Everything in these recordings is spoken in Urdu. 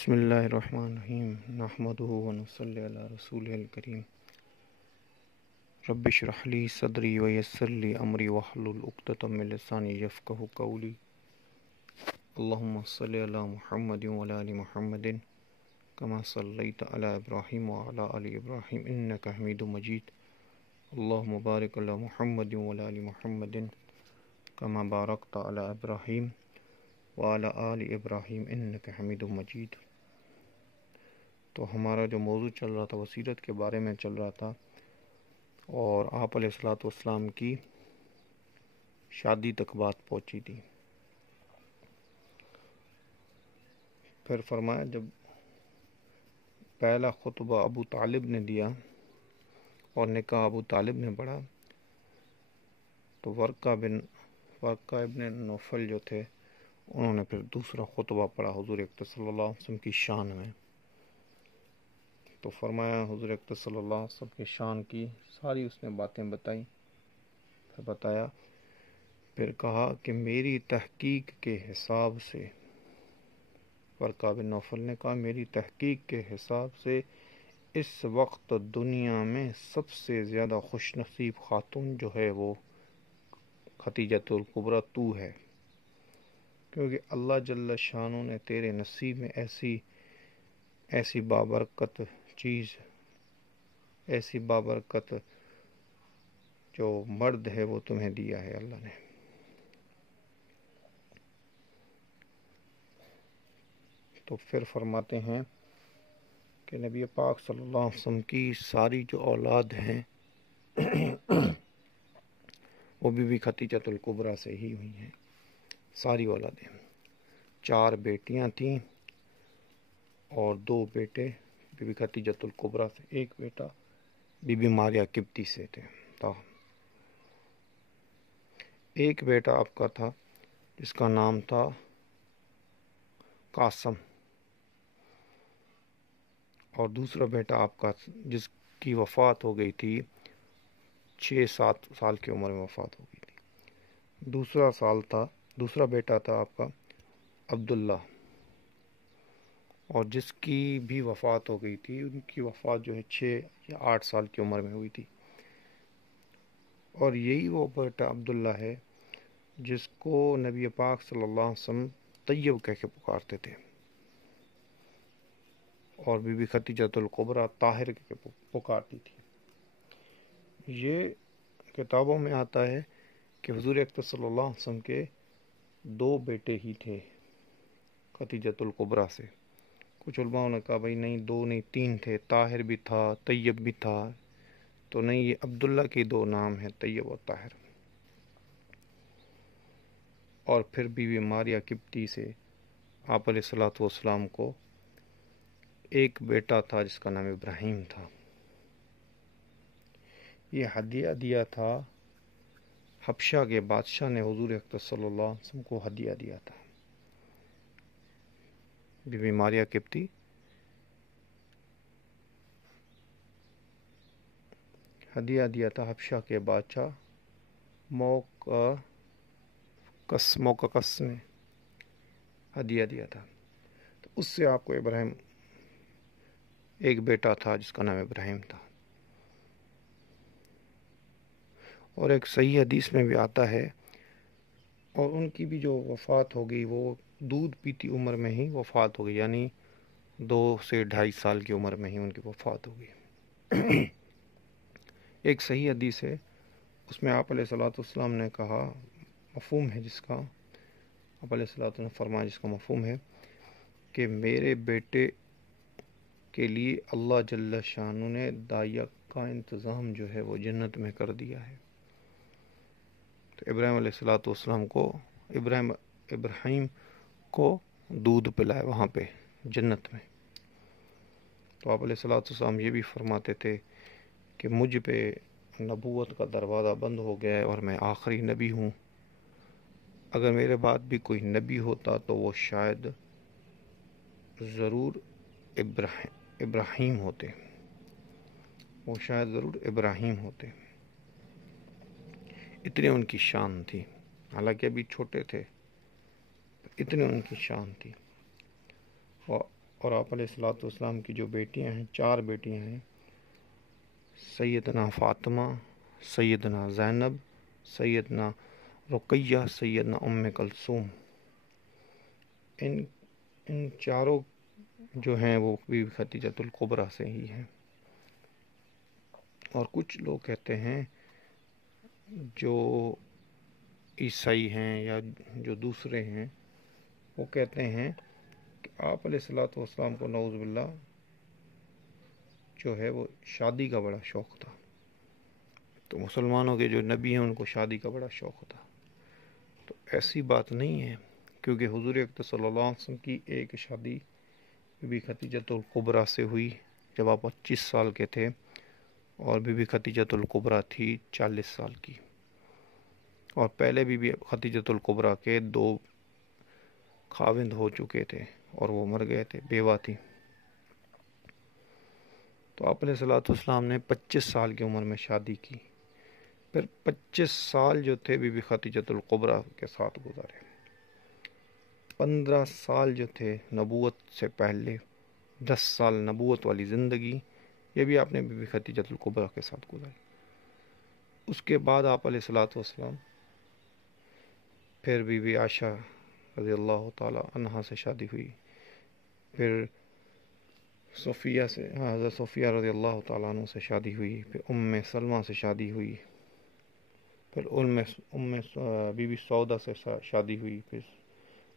بسم اللہ الرحمن الرحیم نحمدہ ونصلی علی رسولہ الکریم رب اشرح لی صدری ویسر لی امری واحلل عقدۃ من لسانی یفقہوا قولی اللہم صلی علی محمد وعلی آل محمد کما صلیت علی ابراہیم وعلی آل ابراہیم انک حمید مجید اللہم بارک علی محمد وعلی آل محمد کما بارکت علی ابراہیم وعلی آل ابراہیم انک حمید مجید۔ تو ہمارا جو موضوع چل رہا تھا وہ سیرت کے بارے میں چل رہا تھا، اور آپ علیہ الصلوۃ والسلام کی شادی تک بات پہنچی تھی۔ پھر فرمایا جب پہلا خطبہ ابو طالب نے دیا اور نکاح ابو طالب نے پڑھا، تو ورقہ ابن نوفل جو تھے انہوں نے پھر دوسرا خطبہ پڑھا حضور اکرم صلی اللہ علیہ وسلم کی شان میں۔ تو فرمایا حضور اکرم صلی اللہ علیہ وسلم کی شان کی ساری اس نے باتیں بتائیں، پھر بتایا، پھر کہا کہ میری تحقیق کے حساب سے، ورقہ بن نوفل نے کہا میری تحقیق کے حساب سے اس وقت دنیا میں سب سے زیادہ خوش نصیب خاتون جو ہے وہ خدیجۃ الکبریٰ تو ہے، کیونکہ اللہ جل شانہ نے تیرے نصیب میں ایسی بابرکت چیز، ایسی بابرکت جو مرد ہے وہ تمہیں دیا ہے اللہ نے۔ تو پھر فرماتے ہیں کہ نبی پاک صلی اللہ علیہ وسلم کی ساری جو اولاد ہیں وہ بی بی خدیجۃ الکبریٰ سے ہی ہوئی ہیں، ساری اولادیں۔ 4 بیٹیاں تھیں اور 2 بیٹے بی بی خدیجۃ الکبریٰ سے، 1 بیٹا بی بی ماریہ قبطی سے تھے۔ ایک بیٹا آپ کا تھا جس کا نام تھا قاسم، اور دوسرا بیٹا آپ کا جس کی وفات ہو گئی تھی 6-7 سال کی عمر میں وفات ہو گئی تھی۔ دوسرا بیٹا تھا آپ کا عبداللہ، اور جس کی بھی وفات ہو گئی تھی، ان کی وفات جو ہے 6 یا 8 سال کی عمر میں ہوئی تھی۔ اور یہی وہ بیٹا عبداللہ ہے جس کو نبی پاک صلی اللہ علیہ وسلم طیب کہہ کے پکارتے تھے، اور بی بی خدیجۃ الکبریٰ طاہر کہہ کے پکارتی تھی۔ یہ کتابوں میں آتا ہے کہ حضور اکرم صلی اللہ علیہ وسلم کے 2 بیٹے ہی تھے خدیجۃ الکبریٰ سے۔ کچھ علماء نے کہا بھائی نہیں 2 نہیں 3 تھے، طاہر بھی تھا طیب بھی تھا، تو نہیں، یہ عبداللہ کے 2 نام ہیں، طیب اور طاہر۔ اور پھر بی بی ماریہ قبطی سے آپ علیہ الصلوۃ والسلام کو ایک بیٹا تھا جس کا نام ابراہیم تھا۔ یہ ہدیہ دیا تھا حبشہ کے بادشاہ نے، حضور اکرم صلی اللہ علیہ وسلم کو ہدیہ دیا تھا۔ بی بی ماریہ قبطی ہدیہ دیا تھا حبشہ کے بادشاہ موققس نے ہدیہ دیا تھا، تو اس سے آپ کو ابراہیم، ایک بیٹا تھا جس کا نام ابراہیم تھا۔ اور ایک صحیح حدیث میں بھی آتا ہے، اور ان کی بھی جو وفات ہو گئی وہ دودھ پیتی عمر میں ہی وفات ہو گئی، یعنی 2 سے 2.5 سال کی عمر میں ہی ان کی وفات ہو گئی۔ ایک صحیح حدیث ہے، اس میں آپ علیہ الصلوۃ والسلام نے کہا، مفہوم ہے جس کا، آپ علیہ الصلوۃ والسلام نے فرمایا جس کا مفہوم ہے کہ میرے بیٹے کے لیے اللہ جل شانہ نے داعیہ کا انتظام جو ہے وہ جنت میں کر دیا ہے۔ تو ابراہیم علیہ الصلوۃ والسلام کو ابراہیم کو دودھ پلائے وہاں پہ جنت میں۔ تو آپ علیہ الصلوۃ والسلام یہ بھی فرماتے تھے کہ مجھ پہ نبوت کا دروازہ بند ہو گیا ہے اور میں آخری نبی ہوں، اگر میرے بعد بھی کوئی نبی ہوتا تو وہ شاید ضرور ابراہیم ہوتے، وہ شاید ضرور ابراہیم ہوتے۔ اتنی ان کی شان تھی، حالانکہ ابھی چھوٹے تھے، اتنی ان کی شان تھی۔ اور آپ علیہ الصلوۃ والسلام کی جو بیٹیاں ہیں، 4 بیٹیاں ہیں، سیدنا فاطمہ، سیدنا زینب، سیدنا رقیہ، سیدنا ام کلثوم، ان چاروں جو ہیں وہ بی بی خدیجۃ الکبریٰ سے ہی ہیں۔ اور کچھ لوگ کہتے ہیں جو عیسائی ہیں یا جو دوسرے ہیں، وہ کہتے ہیں کہ آپ علیہ الصلوۃ والسلام کو نعوذ باللہ جو ہے وہ شادی کا بڑا شوق تھا۔ تو مسلمانوں کے جو نبی ہیں ان کو شادی کا بڑا شوق تھا، تو ایسی بات نہیں ہے، کیونکہ حضور اکرم صلی اللہ علیہ وسلم کی ایک شادی بی بی خدیجۃ الکبریٰ سے ہوئی جب آپ 25 سال کے تھے، اور بی بی خدیجۃ الکبریٰ تھی 40 سال کی، اور پہلے بی بی خدیجۃ الکبریٰ کے 2 خاوند ہو چکے تھے اور وہ مر گئے تھے، بیوہ تھی۔ تو آپ علیہ الصلوۃ والسلام نے 25 سال کی عمر میں شادی کی، پھر 25 سال جو تھے بی بی خدیجۃ الکبریٰ کے ساتھ گزارے، 15 سال جو تھے نبوت سے پہلے، 10 سال نبوت والی زندگی، یہ بھی آپ نے بی بی خدیجۃ الکبریٰ کے ساتھ گزاری۔ اس کے بعد آپ علیہ الصلوۃ والسلام پھر بی بی عائشہ رضی اللہ تعالی عنہا سے شادی ہوئی، پھر صفیہ سے، حضرت صفیہ رضی اللہ تعالیٰ عنہ سے شادی ہوئی، پھر ام سلمہ سے شادی ہوئی، پھر بی بی سودا سے شادی ہوئی، پھر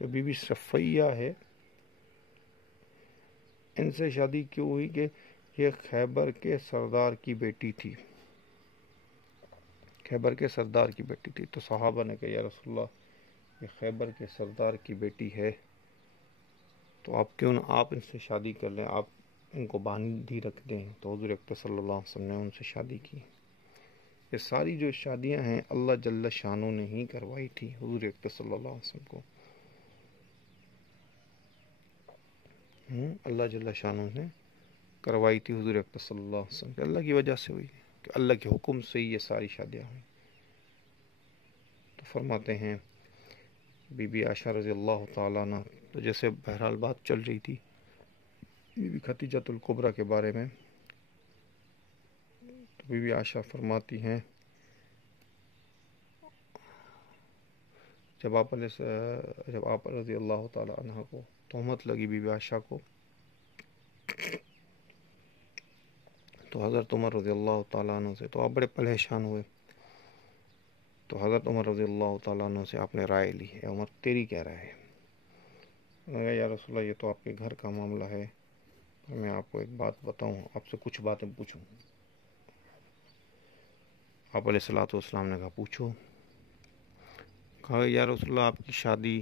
جو بی بی صفیہ ہے ان سے شادی کیوں ہوئی کہ یہ خیبر کے سردار کی بیٹی تھی، خیبر کے سردار کی بیٹی تھی۔ تو صحابہ نے کہا یا رسول اللہ یہ خیبر کے سردار کی بیٹی ہے تو آپ کیوں نہ آپ ان سے شادی کر لیں، آپ ان کو باندھ ہی رکھ دیں۔ تو حضور اکرم صلی اللہ علیہ وسلم نے ان سے شادی کی۔ یہ ساری جو شادیاں ہیں اللہ جل شانہ نے ہی کروائی تھی حضور اکرم صلی اللہ علیہ وسلم کو، اللہ جل شانہ نے کروائی تھی حضور اکرم صلی اللہ علیہ وسلم، کہ اللہ کی وجہ سے ہوئی، کہ اللہ کے حکم سے ہی یہ ساری شادیاں ہوئیں۔ تو فرماتے ہیں بی بی عائشہ رضی اللہ تعالیٰ عنہ، تو جیسے بہرحال بات چل رہی تھی بی بی خدیجۃ الکبریٰ کے بارے میں، تو بی بی عائشہ فرماتی ہیں جب آپ رضی اللہ تعالیٰ عنہ کو تہمت لگی بی بی عائشہ کو، تو حضرت عمر رضی اللہ تعالیٰ عنہ سے تو آپ بڑے پریشان ہوئے، تو حضرت عمر رضی اللہ تعالیٰ عنہ سے آپ نے رائے لی، اے عمر تیری کیا رائے ہے؟ انہوں نے کہا یا رسول اللہ یہ تو آپ کے گھر کا معاملہ ہے، میں آپ کو ایک بات بتاؤں، آپ سے کچھ باتیں پوچھوں۔ آپ علیہ الصلوۃ والسلام نے کہا پوچھو۔ کہا یا رسول اللہ آپ کی شادی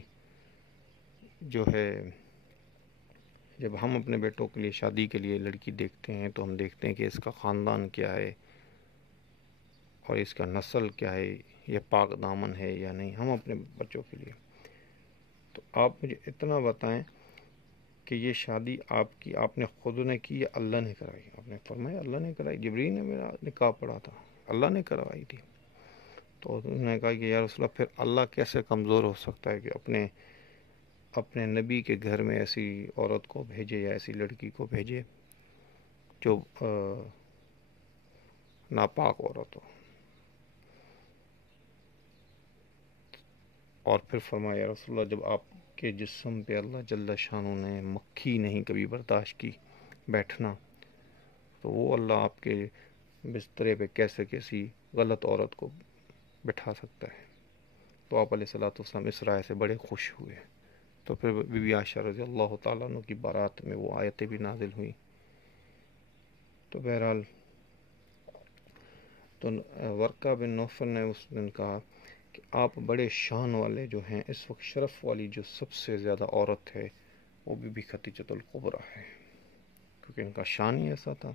جو ہے، جب ہم اپنے بیٹوں کے لیے شادی کے لیے لڑکی دیکھتے ہیں تو ہم دیکھتے ہیں کہ اس کا خاندان کیا ہے اور اس کا نسل کیا ہے، یہ پاک دامن ہے یا نہیں، ہم اپنے بچوں کے لیے۔ تو آپ مجھے اتنا بتائیں کہ یہ شادی آپ نے خود نے کی یا اللہ نے کرائی؟ آپ نے فرمایا اللہ نے کرائی، جبرائیل نے میرا نکاح پڑھا تھا، اللہ نے کروائی تھی۔ تو انہوں نے کہا کہ یا رسول اللہ پھر اللہ کیسے کمزور ہو سکتا ہے کہ اپنے نبی کے گھر میں ایسی عورت کو بھیجے یا ایسی لڑکی کو بھیجے جو ناپاک عورت ہو۔ اور پھر فرمایا یا رسول اللہ جب آپ کے جسم پہ اللہ جل شانہ نے مکھی نہیں کبھی برداشت کی بیٹھنا، تو وہ اللہ آپ کے بسترے پہ کیسے کسی غلط عورت کو بٹھا سکتا ہے؟ تو آپ علیہ الصلوۃ والسلام اس رائے سے بڑے خوش ہوئے۔ تو پھر بی بی عائشہ رضی اللہ تعالیٰ عنہ کی بارات میں وہ آیتیں بھی نازل ہوئیں۔ تو بہرحال تو ورقہ بن نوفل نے اس دن کہا کہ آپ بڑے شان والے جو ہیں، اس وقت شرف والی جو سب سے زیادہ عورت ہے وہ بی بی خدیجۃ الکبریٰ ہے، کیونکہ ان کا شان ہی ایسا تھا۔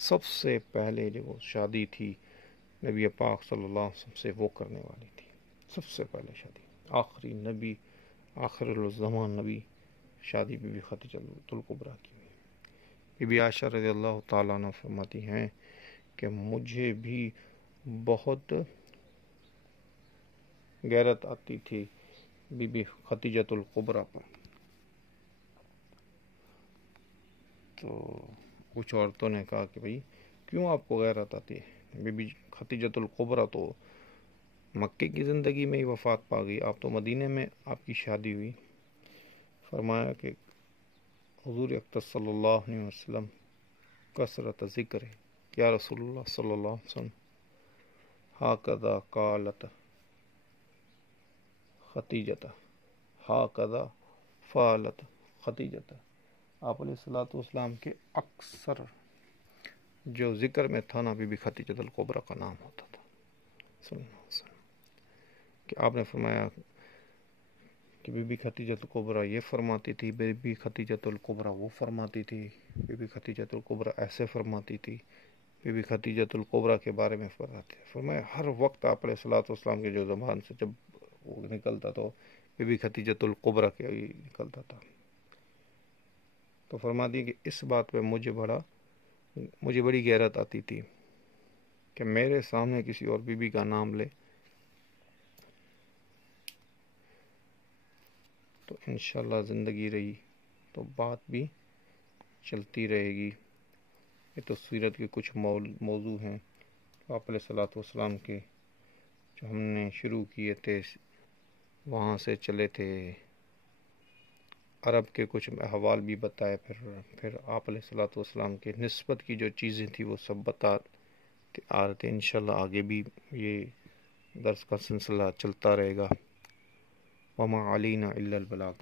سب سے پہلے جو شادی تھی نبی پاک صلی اللہ علیہ وسلم سے وہ کرنے والی تھی، سب سے پہلے شادی، آخری نبی، آخر الزمان نبی، شادی بی بی خدیجۃ الکبریٰ کی ہوئی۔ بی بی عائشہ رضی اللہ تعالیٰ عنہ فرماتی ہیں کہ مجھے بھی بہت غیرت آتی تھی بی بی خدیجۃ الکبریٰ پر، تو کچھ عورتوں نے کہا کہ بھئی کیوں آپ کو غیرت آتی ہے؟ بی بی خدیجۃ الکبریٰ تو مکے کی زندگی میں ہی وفات پا گئی، آپ تو مدینے میں آپ کی شادی ہوئی۔ فرمایا کہ حضور اقدس صلی اللہ علیہ وسلم کثرت ذکر ہے، یا رسول اللہ صلی اللہ علیہ وسلم ہاکذا قالت خدیجۃ ہاکذا فعلت خدیجۃ۔ آپ علیہ الصلوۃ والسلام کے اکثر جو ذکر میں تھا نا، بی بی خدیجۃ الکبریٰ کا نام ہوتا تھا صلی اللہ علیہ وسلم، کہ آپ نے فرمایا کہ بی بی خدیجۃ الکبریٰ یہ فرماتی تھی، بی بی خدیجۃ الکبریٰ وہ فرماتی تھی، بی بی خدیجۃ الکبریٰ ایسے فرماتی تھی، بی بی خدیجۃ الکبریٰ کے بارے میں فرمایا ہر وقت آپ علیہ الصلوۃ والسلام کے جو زبان سے جب وہ نکلتا تو بی بی خدیجۃ الکبریٰ کے ہی نکلتا تھا۔ تو فرما دی کہ اس بات پہ مجھے بڑی غیرت آتی تھی کہ میرے سامنے کسی اور بی بی کا نام لے تو انشاءاللہ زندگی رہی تو بات بھی چلتی رہے گی۔ یہ تو سیرت کے کچھ موضوع ہیں آپ علیہ الصلوۃ والسلام کے جو ہم نے شروع کیے تھے، وہاں سے چلے تھے، عرب کے کچھ احوال بھی بتائے، پھر آپ علیہ الصلوۃ والسلام کے نسبت کی جو چیزیں تھیں وہ سب بتاتے آ رہے تھے۔ انشاءاللہ آگے بھی یہ درس کا سلسلہ چلتا رہے گا۔ وما علینا الا البلاغ۔